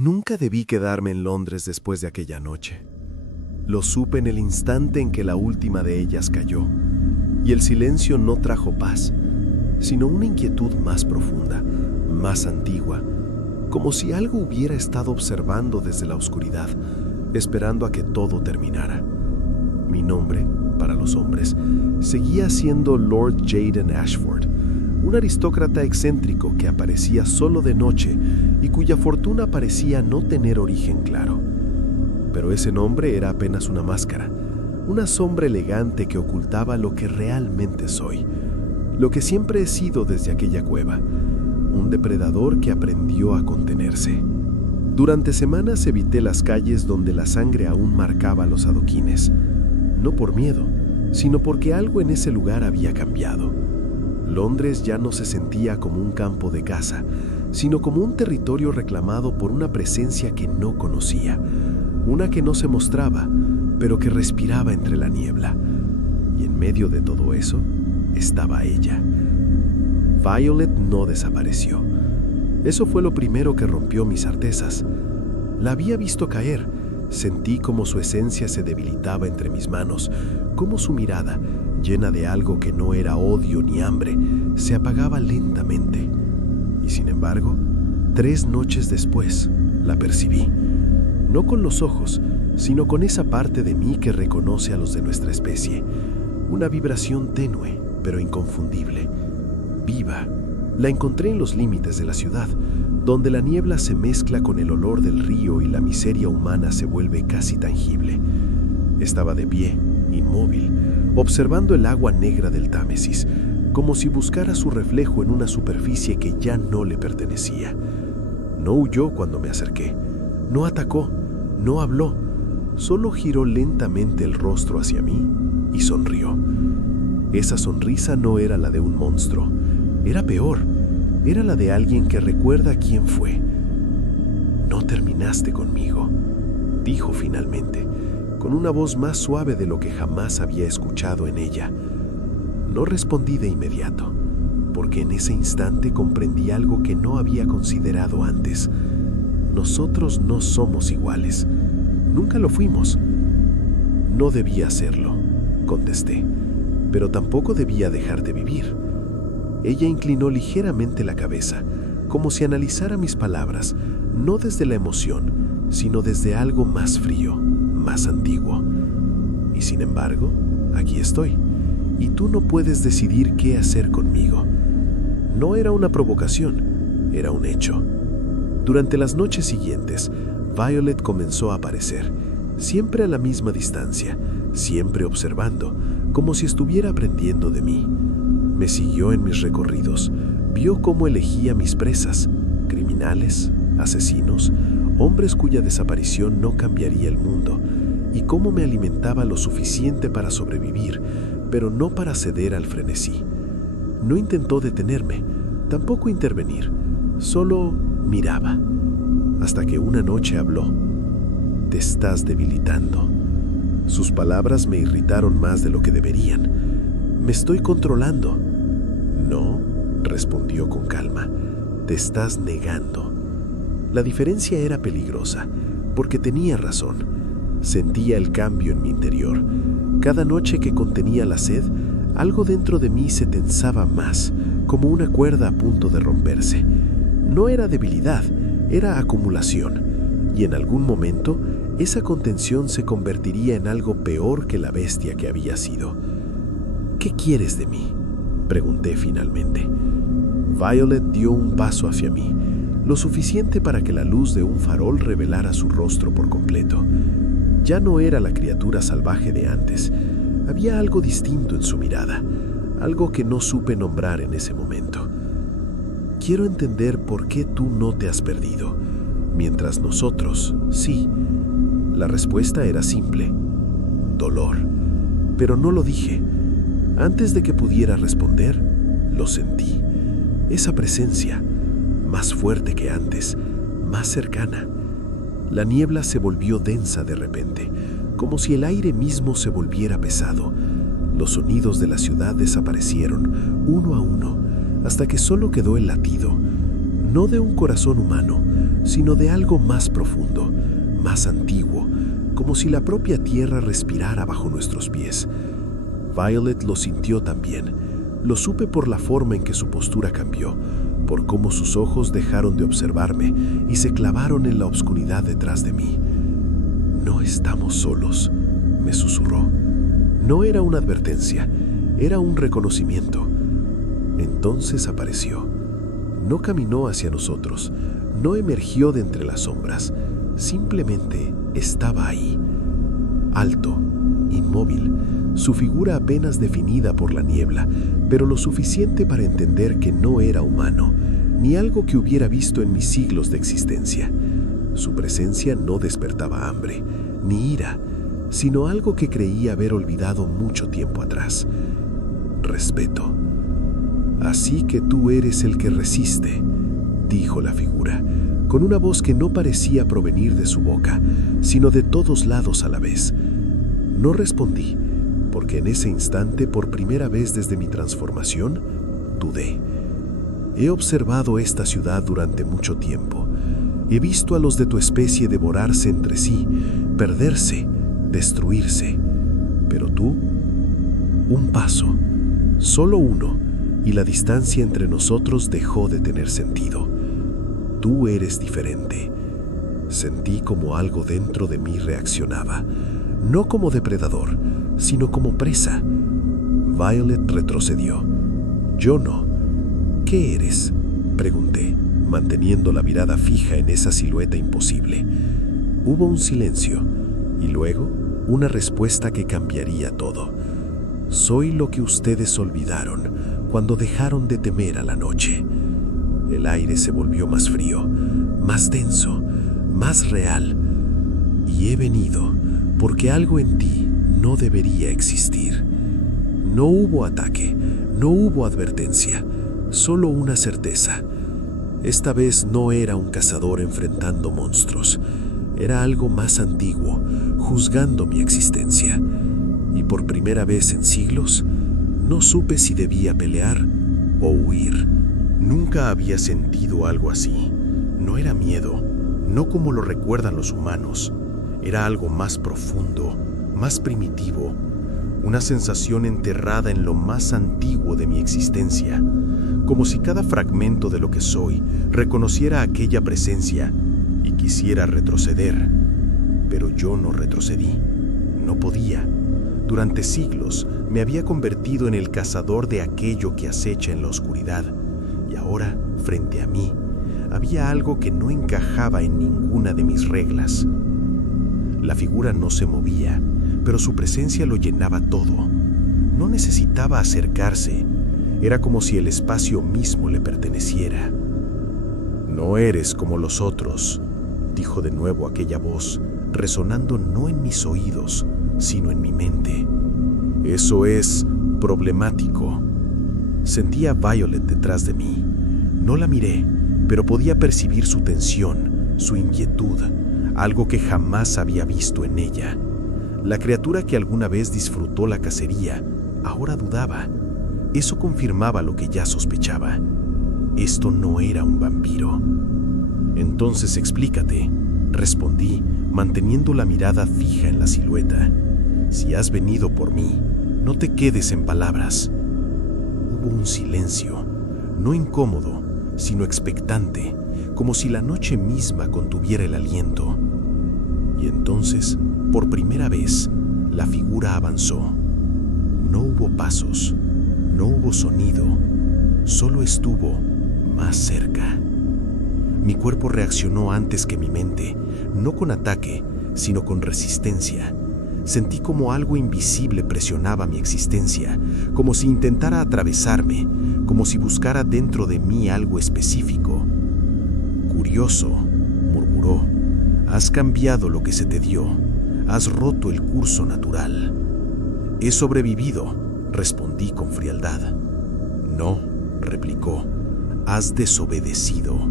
Nunca debí quedarme en Londres después de aquella noche. Lo supe en el instante en que la última de ellas cayó, y el silencio no trajo paz, sino una inquietud más profunda, más antigua, como si algo hubiera estado observando desde la oscuridad, esperando a que todo terminara. Mi nombre, para los hombres, seguía siendo Lord Jaden Ashford, un aristócrata excéntrico que aparecía solo de noche y cuya fortuna parecía no tener origen claro. Pero ese nombre era apenas una máscara, una sombra elegante que ocultaba lo que realmente soy, lo que siempre he sido desde aquella cueva, un depredador que aprendió a contenerse. Durante semanas evité las calles donde la sangre aún marcaba los adoquines, no por miedo, sino porque algo en ese lugar había cambiado. Londres ya no se sentía como un campo de caza, sino como un territorio reclamado por una presencia que no conocía, una que no se mostraba, pero que respiraba entre la niebla. Y en medio de todo eso, estaba ella. Violet no desapareció. Eso fue lo primero que rompió mis certezas. La había visto caer. Sentí cómo su esencia se debilitaba entre mis manos, cómo su mirada, llena de algo que no era odio ni hambre, se apagaba lentamente. Y sin embargo, 3 noches después, la percibí. No con los ojos, sino con esa parte de mí que reconoce a los de nuestra especie. Una vibración tenue, pero inconfundible. Viva. La encontré en los límites de la ciudad, donde la niebla se mezcla con el olor del río y la miseria humana se vuelve casi tangible. Estaba de pie, inmóvil, observando el agua negra del Támesis, como si buscara su reflejo en una superficie que ya no le pertenecía. No huyó cuando me acerqué, no atacó, no habló, solo giró lentamente el rostro hacia mí y sonrió. Esa sonrisa no era la de un monstruo, era peor, era la de alguien que recuerda quién fue. «No terminaste conmigo», dijo finalmente, con una voz más suave de lo que jamás había escuchado en ella. No respondí de inmediato, porque en ese instante comprendí algo que no había considerado antes. Nosotros no somos iguales. Nunca lo fuimos. No debía serlo, contesté, pero tampoco debía dejar de vivir. Ella inclinó ligeramente la cabeza, como si analizara mis palabras, no desde la emoción, sino desde algo más frío, más antiguo. Y sin embargo, aquí estoy, y tú no puedes decidir qué hacer conmigo. No era una provocación, era un hecho. Durante las noches siguientes, Violet comenzó a aparecer, siempre a la misma distancia, siempre observando, como si estuviera aprendiendo de mí. Me siguió en mis recorridos, vio cómo elegía mis presas, criminales, asesinos, hombres cuya desaparición no cambiaría el mundo, y cómo me alimentaba lo suficiente para sobrevivir, pero no para ceder al frenesí. No intentó detenerme, tampoco intervenir, solo miraba, hasta que una noche habló. «Te estás debilitando». Sus palabras me irritaron más de lo que deberían. «Me estoy controlando». «No», respondió con calma, «te estás negando». La diferencia era peligrosa, porque tenía razón. Sentía el cambio en mi interior. Cada noche que contenía la sed, algo dentro de mí se tensaba más, como una cuerda a punto de romperse. No era debilidad, era acumulación, y en algún momento esa contención se convertiría en algo peor que la bestia que había sido. «¿Qué quieres de mí?», pregunté finalmente. Violet dio un paso hacia mí, lo suficiente para que la luz de un farol revelara su rostro por completo. Ya no era la criatura salvaje de antes. Había algo distinto en su mirada, algo que no supe nombrar en ese momento. «Quiero entender por qué tú no te has perdido, mientras nosotros, sí». La respuesta era simple: dolor. Pero no lo dije. Antes de que pudiera responder, lo sentí. Esa presencia, más fuerte que antes, más cercana. La niebla se volvió densa de repente, como si el aire mismo se volviera pesado. Los sonidos de la ciudad desaparecieron, uno a uno, hasta que solo quedó el latido, no de un corazón humano, sino de algo más profundo, más antiguo, como si la propia tierra respirara bajo nuestros pies. Violet lo sintió también. Lo supe por la forma en que su postura cambió, por cómo sus ojos dejaron de observarme y se clavaron en la oscuridad detrás de mí. «No estamos solos», me susurró. No era una advertencia, era un reconocimiento. Entonces apareció. No caminó hacia nosotros, no emergió de entre las sombras, simplemente estaba ahí. Alto, inmóvil, su figura apenas definida por la niebla, pero lo suficiente para entender que no era humano, ni algo que hubiera visto en mis siglos de existencia. Su presencia no despertaba hambre, ni ira, sino algo que creía haber olvidado mucho tiempo atrás: respeto. «Así que tú eres el que resiste», dijo la figura, con una voz que no parecía provenir de su boca, sino de todos lados a la vez. No respondí, porque en ese instante, por primera vez desde mi transformación, dudé. He observado esta ciudad durante mucho tiempo. He visto a los de tu especie devorarse entre sí, perderse, destruirse. Pero tú, un paso, solo uno, y la distancia entre nosotros dejó de tener sentido. Tú eres diferente. Sentí como algo dentro de mí reaccionaba, no como depredador, sino como presa. Violet retrocedió. Yo no. «¿Qué eres?», pregunté, manteniendo la mirada fija en esa silueta imposible. Hubo un silencio, y luego una respuesta que cambiaría todo. «Soy lo que ustedes olvidaron cuando dejaron de temer a la noche». El aire se volvió más frío, más denso, más real. «Y he venido porque algo en ti no debería existir». No hubo ataque, no hubo advertencia, solo una certeza. Esta vez no era un cazador enfrentando monstruos, era algo más antiguo, juzgando mi existencia. Y por primera vez en siglos, no supe si debía pelear o huir. Nunca había sentido algo así. No era miedo, no como lo recuerdan los humanos. Era algo más profundo, más primitivo, una sensación enterrada en lo más antiguo de mi existencia, como si cada fragmento de lo que soy reconociera aquella presencia y quisiera retroceder. Pero yo no retrocedí, no podía. Durante siglos me había convertido en el cazador de aquello que acecha en la oscuridad, y ahora, frente a mí, había algo que no encajaba en ninguna de mis reglas. La figura no se movía, pero su presencia lo llenaba todo. No necesitaba acercarse, era como si el espacio mismo le perteneciera. «No eres como los otros», dijo de nuevo aquella voz, resonando no en mis oídos, sino en mi mente. «Eso es problemático». Sentía a Violet detrás de mí. No la miré, pero podía percibir su tensión, su inquietud, algo que jamás había visto en ella. La criatura que alguna vez disfrutó la cacería, ahora dudaba. Eso confirmaba lo que ya sospechaba. Esto no era un vampiro. «Entonces explícate», respondí, manteniendo la mirada fija en la silueta. «Si has venido por mí, no te quedes en palabras». Hubo un silencio, no incómodo, sino expectante, como si la noche misma contuviera el aliento. Y entonces, por primera vez, la figura avanzó. No hubo pasos, no hubo sonido, solo estuvo más cerca. Mi cuerpo reaccionó antes que mi mente, no con ataque, sino con resistencia. Sentí como algo invisible presionaba mi existencia, como si intentara atravesarme, como si buscara dentro de mí algo específico. «Curioso», murmuró, «has cambiado lo que se te dio, has roto el curso natural». «He sobrevivido», respondí con frialdad. «No», replicó, «has desobedecido».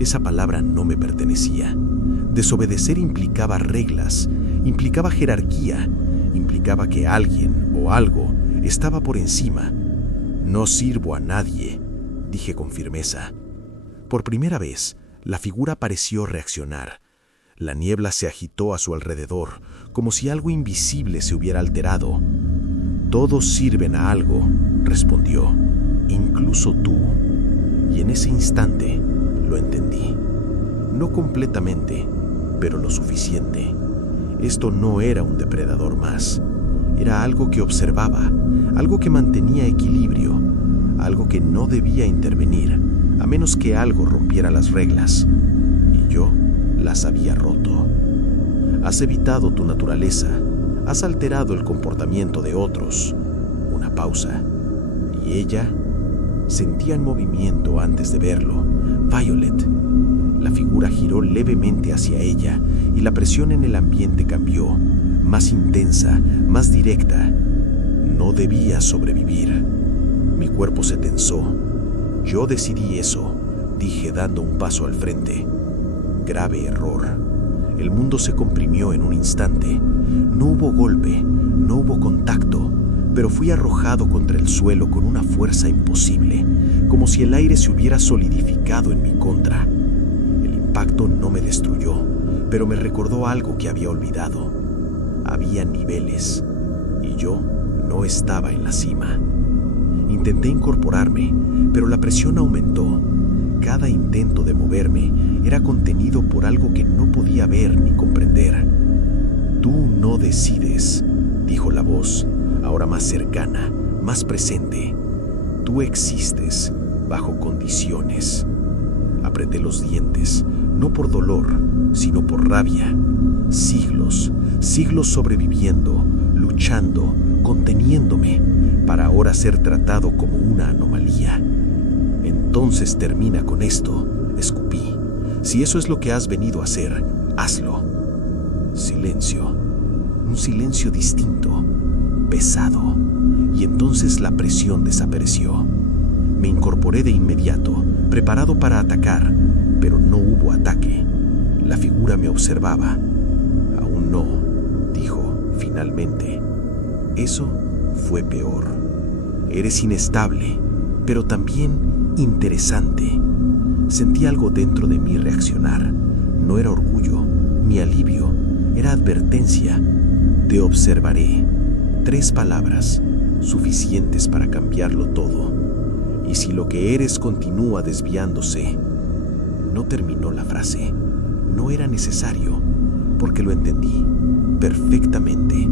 Esa palabra no me pertenecía. Desobedecer implicaba reglas, implicaba jerarquía, implicaba que alguien o algo estaba por encima. «No sirvo a nadie», dije con firmeza. Por primera vez, La figura pareció reaccionar. La niebla se agitó a su alrededor, como si algo invisible se hubiera alterado. «Todos sirven a algo», respondió, «incluso tú». Y en ese instante lo entendí. No completamente, pero lo suficiente. Esto no era un depredador más. Era algo que observaba, algo que mantenía equilibrio, algo que no debía intervenir, a menos que algo rompiera las reglas. Y yo las había roto. Has evitado tu naturaleza, has alterado el comportamiento de otros. Una pausa. Y ella sentía el movimiento antes de verlo. Violet. La figura giró levemente hacia ella y la presión en el ambiente cambió, más intensa, más directa. No debía sobrevivir. Mi cuerpo se tensó. Yo decidí eso, dije dando un paso al frente. Grave error. El mundo se comprimió en un instante. No hubo golpe, no hubo contacto, pero fui arrojado contra el suelo con una fuerza imposible, como si el aire se hubiera solidificado en mi contra. El impacto no me destruyó, pero me recordó algo que había olvidado. Había niveles, y yo no estaba en la cima. Intenté incorporarme, pero la presión aumentó. Cada intento de moverme era contenido por algo que no podía ver ni comprender. «Tú no decides», dijo la voz, ahora más cercana, más presente. «Tú existes bajo condiciones». Apreté los dientes, no por dolor, sino por rabia. Siglos, siglos sobreviviendo, luchando, conteniéndome, para ahora ser tratado como una anomalía. «Entonces termina con esto», escupí. «Si eso es lo que has venido a hacer, hazlo». Silencio. Un silencio distinto, pesado. Y entonces la presión desapareció. Me incorporé de inmediato, preparado para atacar, pero no hubo ataque. La figura me observaba. «Aún no», dijo finalmente. «Eso fue peor. Eres inestable, pero también interesante». Sentí algo dentro de mí reaccionar. No era orgullo, ni alivio, era advertencia. «Te observaré». 3 palabras, suficientes para cambiarlo todo. «Y si lo que eres continúa desviándose». No terminó la frase. No era necesario, porque lo entendí perfectamente.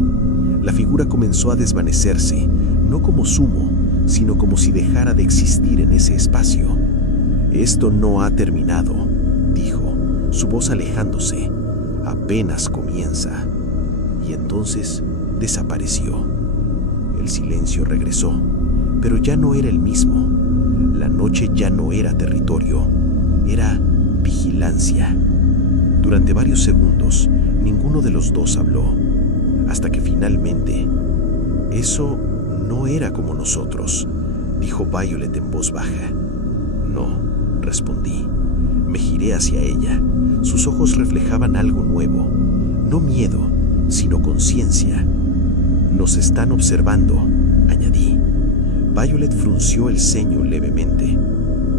La figura comenzó a desvanecerse, no como sumo, sino como si dejara de existir en ese espacio. «Esto no ha terminado», dijo, su voz alejándose. «Apenas comienza». Y entonces desapareció. El silencio regresó, pero ya no era el mismo. La noche ya no era territorio, era vigilancia. Durante varios segundos, ninguno de los dos habló, hasta que finalmente, «Eso no era como nosotros», dijo Violet en voz baja. «No», respondí. Me giré hacia ella. Sus ojos reflejaban algo nuevo, no miedo, sino conciencia. «Nos están observando», añadí. Violet frunció el ceño levemente.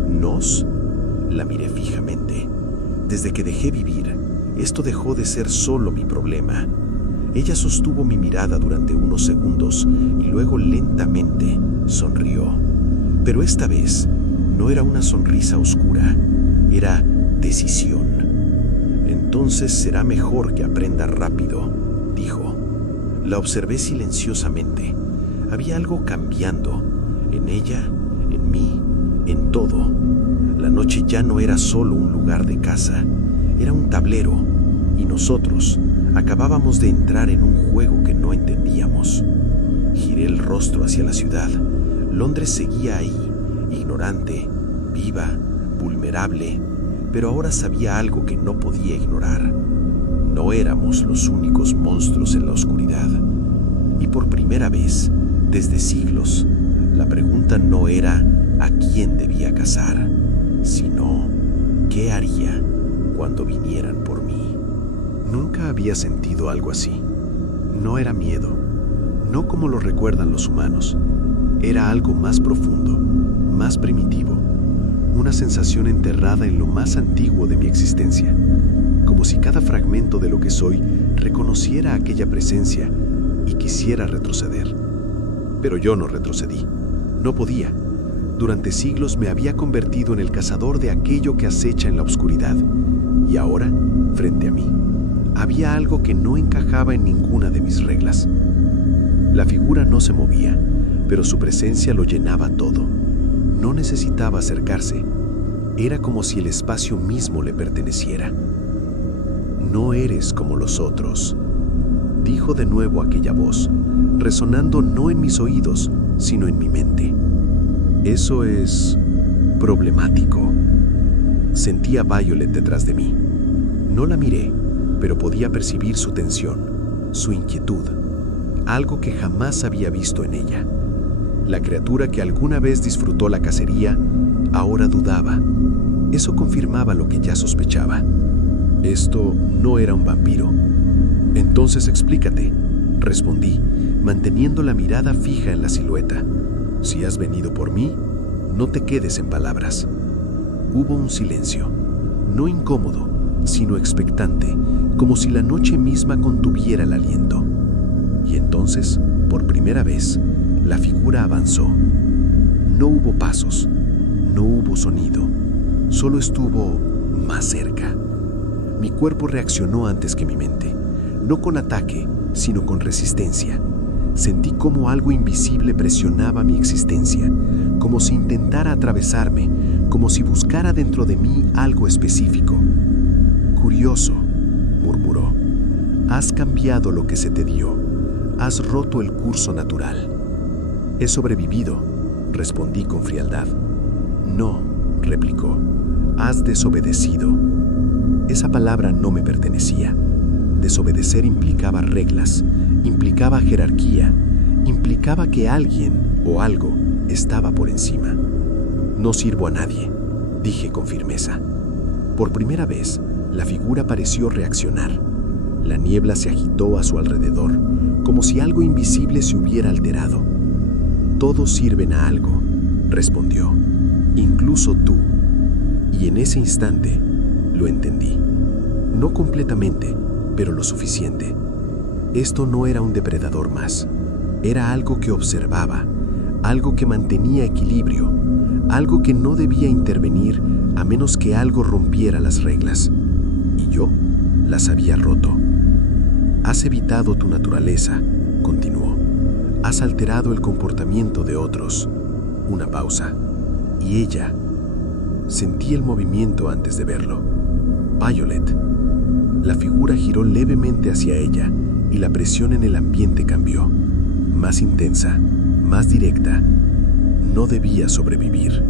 «¿Nos?». La miré fijamente. Desde que dejé vivir, esto dejó de ser solo mi problema. Ella sostuvo mi mirada durante unos segundos y luego lentamente sonrió. Pero esta vez no era una sonrisa oscura, era decisión. «Entonces será mejor que aprenda rápido», dijo. La observé silenciosamente. Había algo cambiando, en ella, en mí, en todo. La noche ya no era solo un lugar de caza, era un tablero, y nosotros acabábamos de entrar en un juego que no entendíamos. Giré el rostro hacia la ciudad. Londres seguía ahí, ignorante, viva, vulnerable, pero ahora sabía algo que no podía ignorar. No éramos los únicos monstruos en la oscuridad. Y por primera vez, desde siglos, la pregunta no era a quién debía cazar, sino qué haría cuando vinieran por mí. Nunca había sentido algo así. No era miedo, no como lo recuerdan los humanos. Era algo más profundo, más primitivo, una sensación enterrada en lo más antiguo de mi existencia, como si cada fragmento de lo que soy reconociera aquella presencia y quisiera retroceder. Pero yo no retrocedí, no podía. Durante siglos me había convertido en el cazador de aquello que acecha en la oscuridad, y ahora, frente a mí, había algo que no encajaba en ninguna de mis reglas. La figura no se movía, pero su presencia lo llenaba todo. No necesitaba acercarse. Era como si el espacio mismo le perteneciera. «No eres como los otros», dijo de nuevo aquella voz, resonando no en mis oídos, sino en mi mente. «Eso es problemático». Sentía a Violet detrás de mí. No la miré, pero podía percibir su tensión, su inquietud, algo que jamás había visto en ella. La criatura que alguna vez disfrutó la cacería, ahora dudaba. Eso confirmaba lo que ya sospechaba. Esto no era un vampiro. «Entonces explícate», respondí, manteniendo la mirada fija en la silueta. «Si has venido por mí, no te quedes en palabras». Hubo un silencio, no incómodo, sino expectante, como si la noche misma contuviera el aliento. Y entonces, por primera vez, la figura avanzó. No hubo pasos, no hubo sonido, solo estuvo más cerca. Mi cuerpo reaccionó antes que mi mente, no con ataque, sino con resistencia. Sentí como algo invisible presionaba mi existencia, como si intentara atravesarme, como si buscara dentro de mí algo específico. «Curioso», murmuró. «Has cambiado lo que se te dio. Has roto el curso natural». «He sobrevivido», respondí con frialdad. «No», replicó. «Has desobedecido». Esa palabra no me pertenecía. Desobedecer implicaba reglas, implicaba jerarquía, implicaba que alguien o algo estaba por encima. «No sirvo a nadie», dije con firmeza. Por primera vez, la figura pareció reaccionar. La niebla se agitó a su alrededor, como si algo invisible se hubiera alterado. «Todos sirven a algo», respondió, «incluso tú». Y en ese instante lo entendí. No completamente, pero lo suficiente. Esto no era un depredador más. Era algo que observaba, algo que mantenía equilibrio, algo que no debía intervenir a menos que algo rompiera las reglas. Y yo las había roto. «Has evitado tu naturaleza», continuó. «Has alterado el comportamiento de otros». Una pausa. Y ella. Sentí el movimiento antes de verlo. «Violet». La figura giró levemente hacia ella y la presión en el ambiente cambió. Más intensa, más directa. No debía sobrevivir.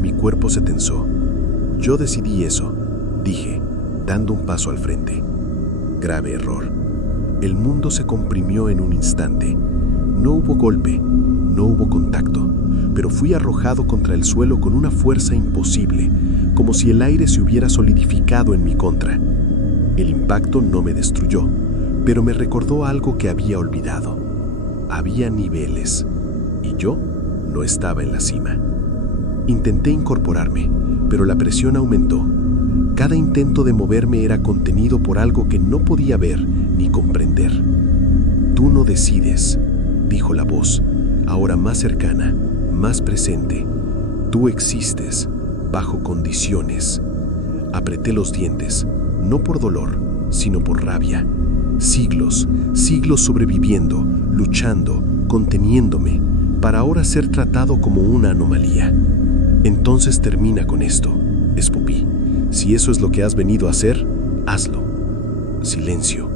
Mi cuerpo se tensó. «Yo decidí eso», dije, dando un paso al frente. Grave error. El mundo se comprimió en un instante. No hubo golpe, no hubo contacto, pero fui arrojado contra el suelo con una fuerza imposible, como si el aire se hubiera solidificado en mi contra. El impacto no me destruyó, pero me recordó algo que había olvidado. Había niveles, y yo no estaba en la cima. Intenté incorporarme, pero la presión aumentó. Cada intento de moverme era contenido por algo que no podía ver ni comprender. «Tú no decides», dijo la voz, ahora más cercana, más presente. «Tú existes, bajo condiciones». Apreté los dientes, no por dolor, sino por rabia. Siglos, siglos sobreviviendo, luchando, conteniéndome, para ahora ser tratado como una anomalía. «Entonces termina con esto», escupí. «Si eso es lo que has venido a hacer, hazlo». Silencio,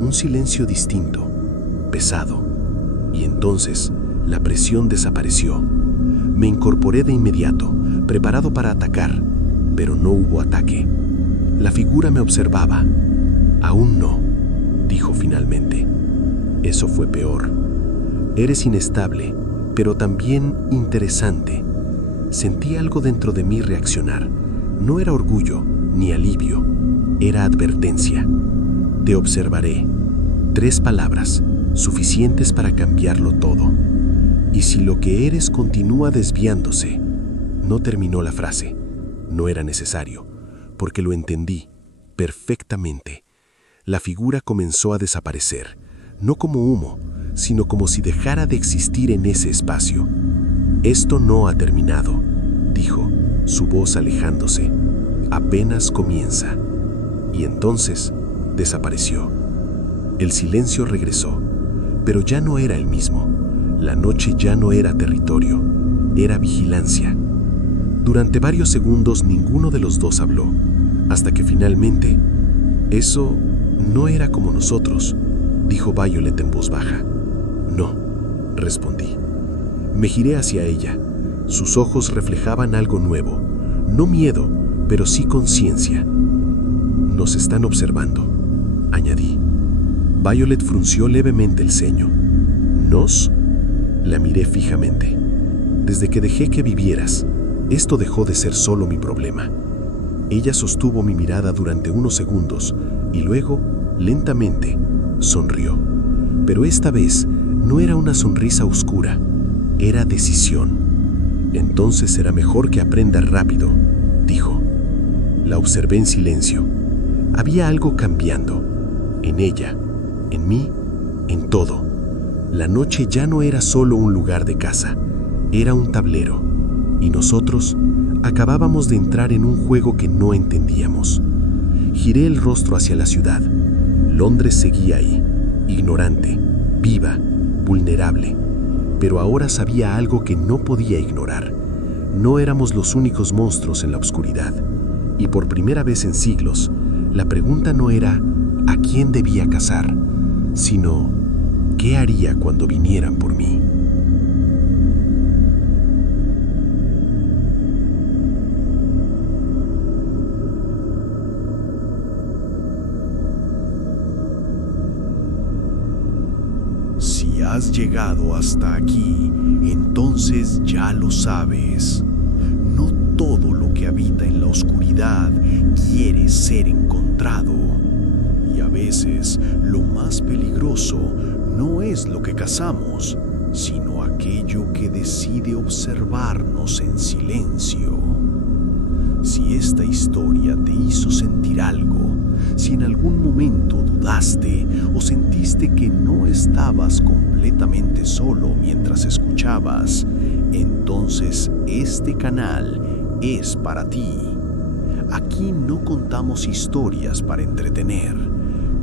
un silencio distinto, pesado. Y entonces la presión desapareció. Me incorporé de inmediato, preparado para atacar, pero no hubo ataque. La figura me observaba. «Aún no», dijo finalmente. Eso fue peor. «Eres inestable, pero también interesante». Sentí algo dentro de mí reaccionar. No era orgullo ni alivio, era advertencia. «Te observaré». 3 palabras, suficientes para cambiarlo todo. «Y si lo que eres continúa desviándose, No terminó la frase. No era necesario, porque lo entendí perfectamente. La figura comenzó a desaparecer, no como humo, sino como si dejara de existir en ese espacio. «Esto no ha terminado», dijo, su voz alejándose. «Apenas comienza». Y entonces desapareció. El silencio regresó, pero ya no era el mismo. La noche ya no era territorio, era vigilancia. Durante varios segundos ninguno de los dos habló, hasta que finalmente, «Eso no era como nosotros», dijo Violet en voz baja. «No», respondí. Me giré hacia ella. Sus ojos reflejaban algo nuevo, no miedo, pero sí conciencia. «Nos están observando», añadí. Violet frunció levemente el ceño. «¿Nos?». La miré fijamente. «Desde que dejé que vivieras, esto dejó de ser solo mi problema». Ella sostuvo mi mirada durante unos segundos y luego, lentamente, sonrió. Pero esta vez no era una sonrisa oscura, era decisión. «Entonces será mejor que aprenda rápido», dijo. La observé en silencio. Había algo cambiando, en ella, en mí, en todo. La noche ya no era solo un lugar de caza, era un tablero, y nosotros acabábamos de entrar en un juego que no entendíamos. Giré el rostro hacia la ciudad. Londres seguía ahí, ignorante, viva, vulnerable. Pero ahora sabía algo que no podía ignorar. No éramos los únicos monstruos en la oscuridad. Y por primera vez en siglos, la pregunta no era ¿a quién debía cazar?, sino ¿qué haría cuando vinieran por mí? Si has llegado hasta aquí, entonces ya lo sabes. No todo lo que habita en la oscuridad quiere ser encontrado. Y a veces lo más peligroso no es lo que cazamos, sino aquello que decide observarnos en silencio. Si esta historia te hizo sentir algo, si en algún momento dudaste o sentiste que no estabas completamente solo mientras escuchabas, entonces este canal es para ti. Aquí no contamos historias para entretener,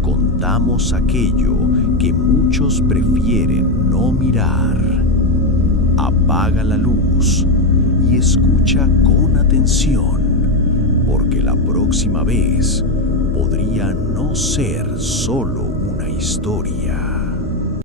contamos aquello que muchos prefieren no mirar. Apaga la luz y escucha con atención, porque la próxima vez podría no ser solo una historia.